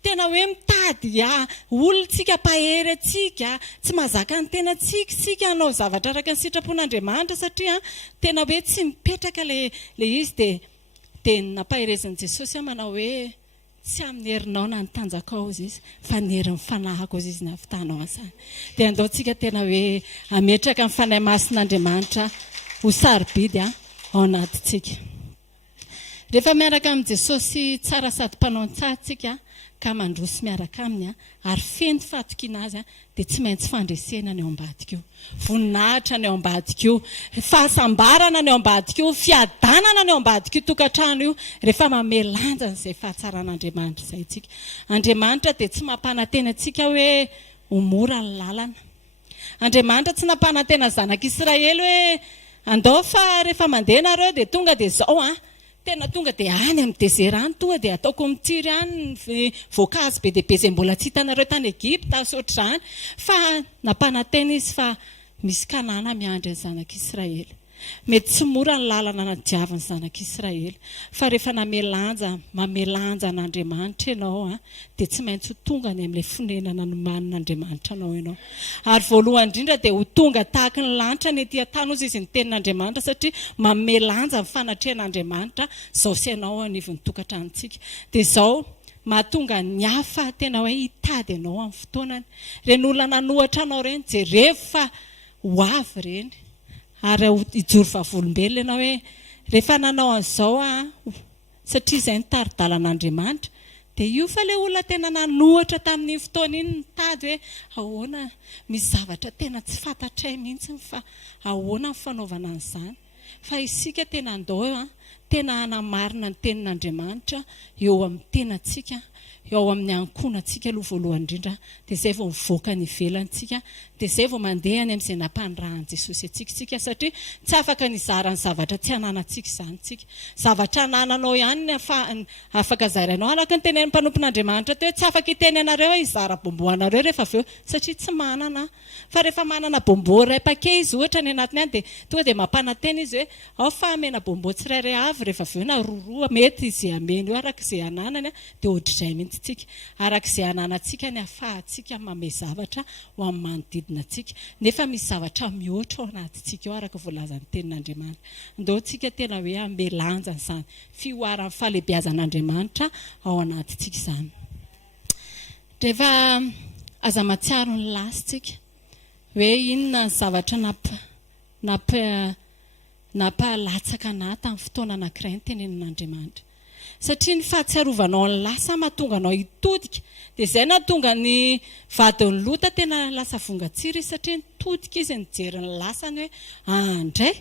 tena hoe mitady olontsika pahery atsika tsy mahazaka ny tena tsika hanao zavatra araka ny sitrapon'Andriamanitra satria tena hoe tsy mipetraka le izy dia nampaherezan'i Jesosy manao hoe tsy amin'ny herinao na ny tanjakao izy fa ny herin'ny fanahako izy nahavitanao an'izany. Dia andaontsika tena hoe ametraka amin'ny fanahy masin'Andriamanitra ho sarobidy ao anatintsika. Rehefa miaraka amin'ny Jesosy tsara sady mpanao tsara tsika ka mandroso miaraka aminy ary feno fahatokiana azy dia tsy maintsy fandresena ny ao ambadika io, voninahitra ny ao ambadika io, fahasambarana ny ao ambadika io, fiadanana ny ao ambadika io tokantrano io rehefa mamelanja n'izay fahatsaraan'Andriamanitra izay tsika. Andriamanitra dia tsy mampanantena antsika hoe ho mora ny lalana. Andriamanitra tsy nampanantena zanak'Israely hoe andao fa rehefa mandeha nareo dia tonga dia izao tena tonga dia any amin'ny dezera any tonga dia ataoko mitiry any voankazo be dia be izay mbola tsy hitanareo tany Egipta sy ohatr'izany fa nampanantena izy fa misy Kanana miandry ny zanak'Israely. Mety tsy mora ny lalana nadiavin'ny zanak'Israely fa rehefa mamelanja an'Andriamanitra ianao dia tsy maintsy ho tonga ny amin'ilay fonenana nomanin'Andriamanitra anao ianao. Ary voalohany indrindra dia ho tonga tahaka ny lanitra ny etỳ antany ozy izy ny tenin'Andriamanitra satria mamelanja ny fanatrehan'Andriamanitra izao sy ianao anivon'ny tokantranontsika. Dia izao mahatonga ny hafa tena hoe hitady ianao amin'ny fotoanany. Ireny olona nanohatra anao ireny jereo fa ho avy ireny. Ary hijoro vavolombelona ianao hoe rehefa nanao an'izao satria izay ny tari-dalan'Andriamanitra dia io fa ilay olona tena nanohatra tamin'ny fotoana iny nitady hoe ahoana misy zavatra tena tsy fantatray mihitsy fa ahoana ny fanaovana an'izany. Fa isika tena andao tena hanamarina ny tenin'Andriamanitra eo amin'ny tenantsika, eo amin'ny ankonantsika aloha voalohany indrindra dia izay vao mivoaka ny ivelantsika dia izay vao mandeha any amin'izay nampanorahan'i Jesosy antsika satria tsy afaka nizarany zavatra tsy hananantsika izany tsika. Zavatra hanananao ihany afaka zarainao araka ny tenenin'ny mpanompon'Andriamanitra teo tsy afaka itenenareo izara bomboanareo rehefa avy eo satria tsy manana. Fa rehefa manana bombo iray paquet izy ohatra ny anatiny any dia tonga dia mampanantena izy hoe ao fa amena bombo tsirairay avy rehefa avy eo na roa mety izay ameny io araka izay hananany dia ohatr'izay mihitsy tsika. Araka izay hananantsika ny ahafahantsika manome zavatra ho amin'ny manodidina antsika. Nefa misy zavatra mihoatra ao anatintsika ao araka voalazan'ny tenin'Andriamanitra. Andao tsika tena hoe amelanja izany fioaran'ny fahalebiazan'Andriamanitra ao anatintsika izany. Rehefa aza matsiaro ny lasitsika hoe inona ny zavatra nampalatsaka anahy tamin'ny fotoana anankiray ny tenenin'Andriamanitra. Satria ny fahatsiarovanao ny lasa mahatonga anao hitodika dia izay nahatonga ny vadin'ny Lota tena lasa vongatsiry satria nitodika izy nijery ny lasany hoe andray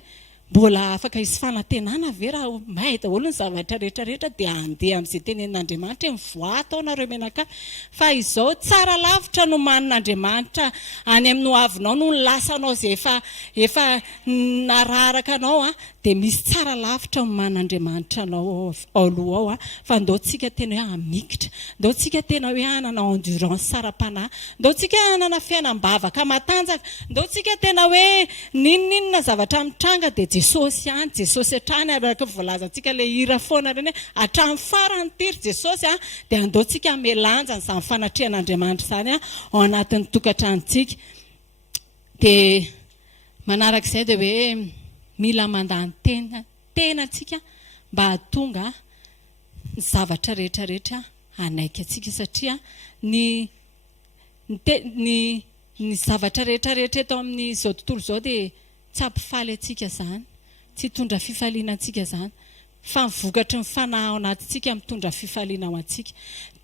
mbola afaka hisy fanantenana ve raha mahay daholo ny zavatra rehetrarehetra dia andeha amin'izay tenenin'Andriamanitra mivoaha nareo menaka fa izao tsara lavitra no manin'Andriamanitra any amin'ny hoavinao no ny lasanao izay efa nararaka anao dia misy tsara lavitra no manin'Andriamanitra anao aloha ao fa andao tsika tena hoe amikitra, andao tsika tena hoe hanana endurance sara-panahy, andao tsika hanana fiainam-bavaka matanjaka, andao tsika tena hoe ninona zavatra mitranga dia Jesosy ihany, Jesosy hatrany araka voalazantsika ilay hira foana ireny hatramin'ny farany tiry Jesosy dia andao tsika hamelanja n'izany fanatrehan'Andriamanitra izany ao anatin'ny tokantranontsika. Dia manarak'izay dia hoe mila mandany tenantsika mba hahatonga ny zavatra rehetrarehetra hanaiky antsika satria ny zavatra rehetrarehetra eto amin'izao tontolo izao dia tsy hampifaly antsika zany, tsy hitondra fifaliana antsika zany, fa mivokatry ny fanahy ao anatintsika mitondra fifaliana ao antsika.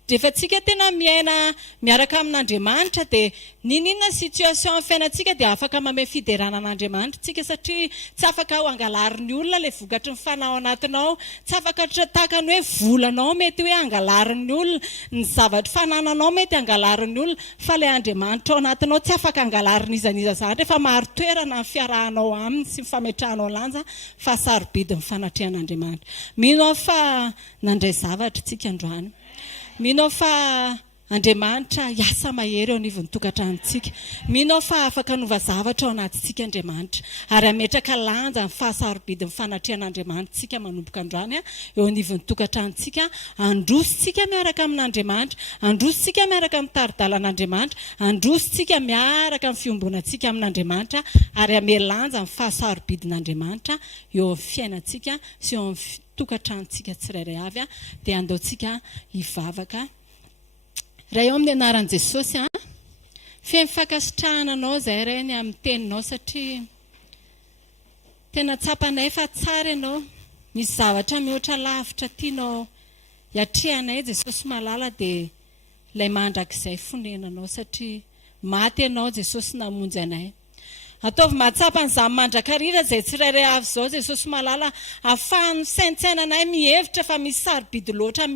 Rehefa tsika tena miaina miaraka amin'Andriamanitra dia ninona situation amin'ny fiainantsika dia afaka mame fiderana an'Andriamanitra tsika, satria tsy afaka ho angalarin'ny olona ilay vokatry ny fanahy ao anatinao, tsy afaka tahaka ny hoe volanao mety hoe angalarin'ny olona, ny zavatra fanananao mety angalarin'ny olona, fa ilay Andriamanitra ao anatinao tsy afaka angalarin'ny izaniza zany rehefa maro toerana ny fiarahanao aminy sy ny fametrahanao lanja fa sarobidin'ny fanatrehan'Andriamanitra. Mino aho fa nandray zavatra tsika androany. Mino aho fa Andriamanitra hiasa mahery eo anivon'ny tokantranontsika. Mino aho fa afaka hanova zavatra ao anatintsika Andriamanitra, ary hametraka lanja ny fahasarobidin'ny fanatrehan'Andriamanitra tsika manomboka androany eo anivon'ny tokantranontsika. Andrositsika miaraka amin'Andriamanitra, andrositsika miaraka amin'ny taridàlan'Andriamanitra, andrositsika miaraka amin'ny fiombonantsika amin'Andriamanitra, ary hame lanja ny fahasarobidin'Andriamanitra eo amin'ny fiainantsika sy eo amin'ny tokantranontsika tsirairay avy dia andaontsika hivavaka. Raha eo amin'ny anaran'i Jesosy feno fankasitrahana anao izay rainy amin'ny teninao, satria tena tsapanay fa tsara ianao, misy zavatra mihoatra lavitra tianao hiatrehanay Jesosy malala, dia ilay mandrakizay fonenanao, satria maty ianao Jesosy namonjy anay. Ataovy mahatsapa n'izany mandrakarira izay tsirairay avy izao Jesosy malala, ahafahany saintsainanay mihevitra fa misy sarobidy loatra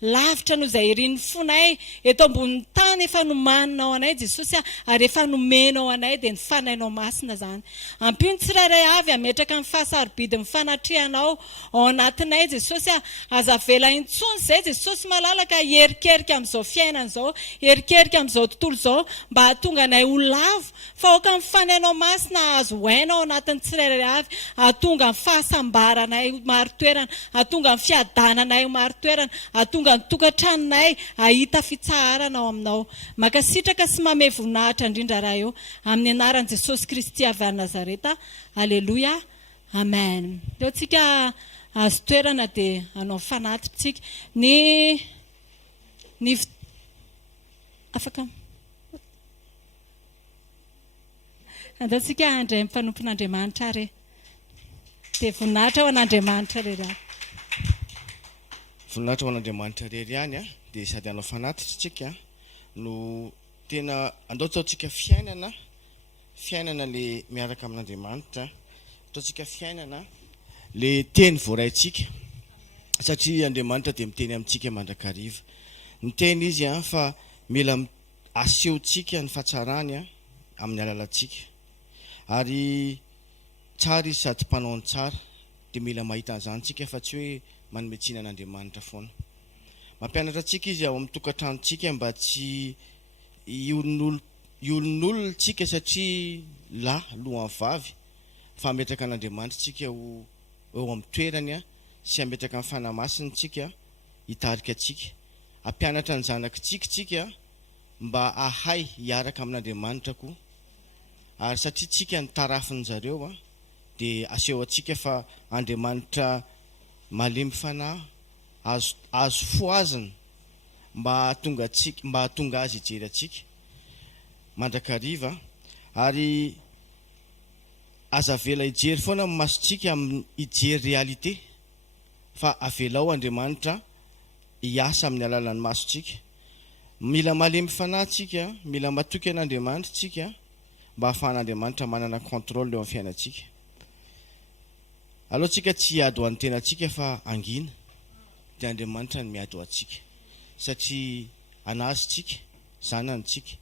lavitra noho izay irin'ny fonay eto ambonin'ny tany, efa nomaninao anay Jesosy, ary efa nomenao anay dia ny fanainao masina zany. Ampio ny tsirairay avy ametraka ny fahasarobidin'ny fanatrehanao ao anatinay Jesosy, aza vela intsony izay Jesosy malala ka herikerika amin'izao fiainana izao, herikerika amin'izao tontolo izao, mba hahatonga anay ho lavo, fa aoka ny fanainao masina azo hainao anatin'ny tsirairay avy, hahatonga ny fahasambaranay maro toerana, hahatonga ny fiadananay maro toerana, hahatonga ny tokantranonay hahita fitsaharana ao aminao. Makasitraka sy mame voninahitra indrindra raha eo amin'ny anaran'i Jesosy Kristy avy any Nazareta. Aleluia, amen. Eo tsika azo toerana dia hanao fanatitsika ny afaka andatsika andray amin'ny mpanompon'Andriamanitra ary dia voninahitra ho an'Andriamanitra rery. Voninahitra ho an'Andriamanitra rery ihany dia sady hanao fanatitra tsika no tena andaotaontsika fiainana le miaraka amin'Andriamanitra, ataontsika fiainana le teny voaraintsika, satria Andriamanitra dia miteny amintsika mandrakariva. Ny teny izy fa mila asehontsika ny fahatsarany amin'ny alalantsika, ary tsara izy sady mpanao ny tsara, dia mila mahita an'izany tsika fa tsy hoe manometsina an'Andriamanitra foana. Mampianatra antsika izy ao amin'ny tokantranontsika mba tsy hiolon'olona tsika, satria lohan'ny vavy, fa hametraka an'Andriamanitra tsika eo amin'ny toerany sy hametraka amin'ny fanamasiny tsika hitarika tsika. Hampianatra ny zanakitsika tsika mba ahay hiaraka amin'Andriamanitra koa, ary satria tsika ny tarafin zareo dia aseho atsika fa Andriamanitra malemy fanahy, azo foazina mba hahatonga azy hijery atsika mandrakariva, ary aza vela hijery foana masontsika hijery realite, fa avelao Andriamanitra hiasa amin'ny alalan'ny masontsika. Mila malemy fanahy tsika, mila matoky an'Andriamanitra tsika mba ahafahan'Andriamanitra manana contrôle eo amin'ny fiainantsika. Aloha tsika tsy hiady ho an'ny tenantsika fa angina, dia Andriamanitra ny miady ho antsika, satria anazy tsika, zanantsika,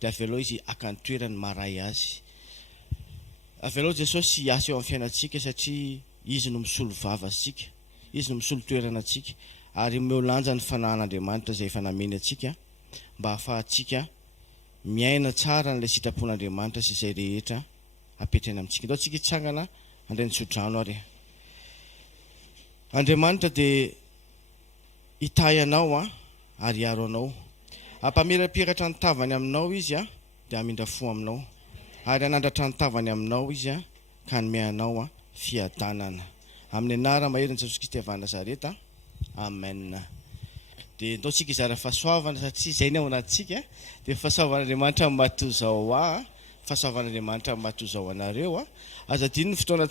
dia avelao izy haka ny toerany maray azy. Avelao Jesosy hiasa eo amin'ny fiainantsika, satria izy no misolo vavatsika, izy no misolo toerana tsika, ary meo lanja ny fanahan'Andriamanitra izay efa nameny atsika mba hahafahantsika miaina tsara n'ilay sitrapon'Andriamanitra sy izay rehetra apetrana amintsika. Ndao tsika hitsangana andray ny sodrano ary. Andriamanitra dia hitahy anao ary hiaro anao, hampamirapiratra ny tavany aminao izy dia hamindra fo aminao, ary hanandratra ny tavany aminao izy ka hanome anao fiadanana. Amin'ny anarana mahery ny Jesosy Kristy avy any Nazareta, amen. dia ataontsika izara fahasoavana satria izay ny ao anatintsika dia fahasoavan'Andriamanitra matoy zao fahasoavan'Andriamanitra matoy zao anareo azadino ny fotoana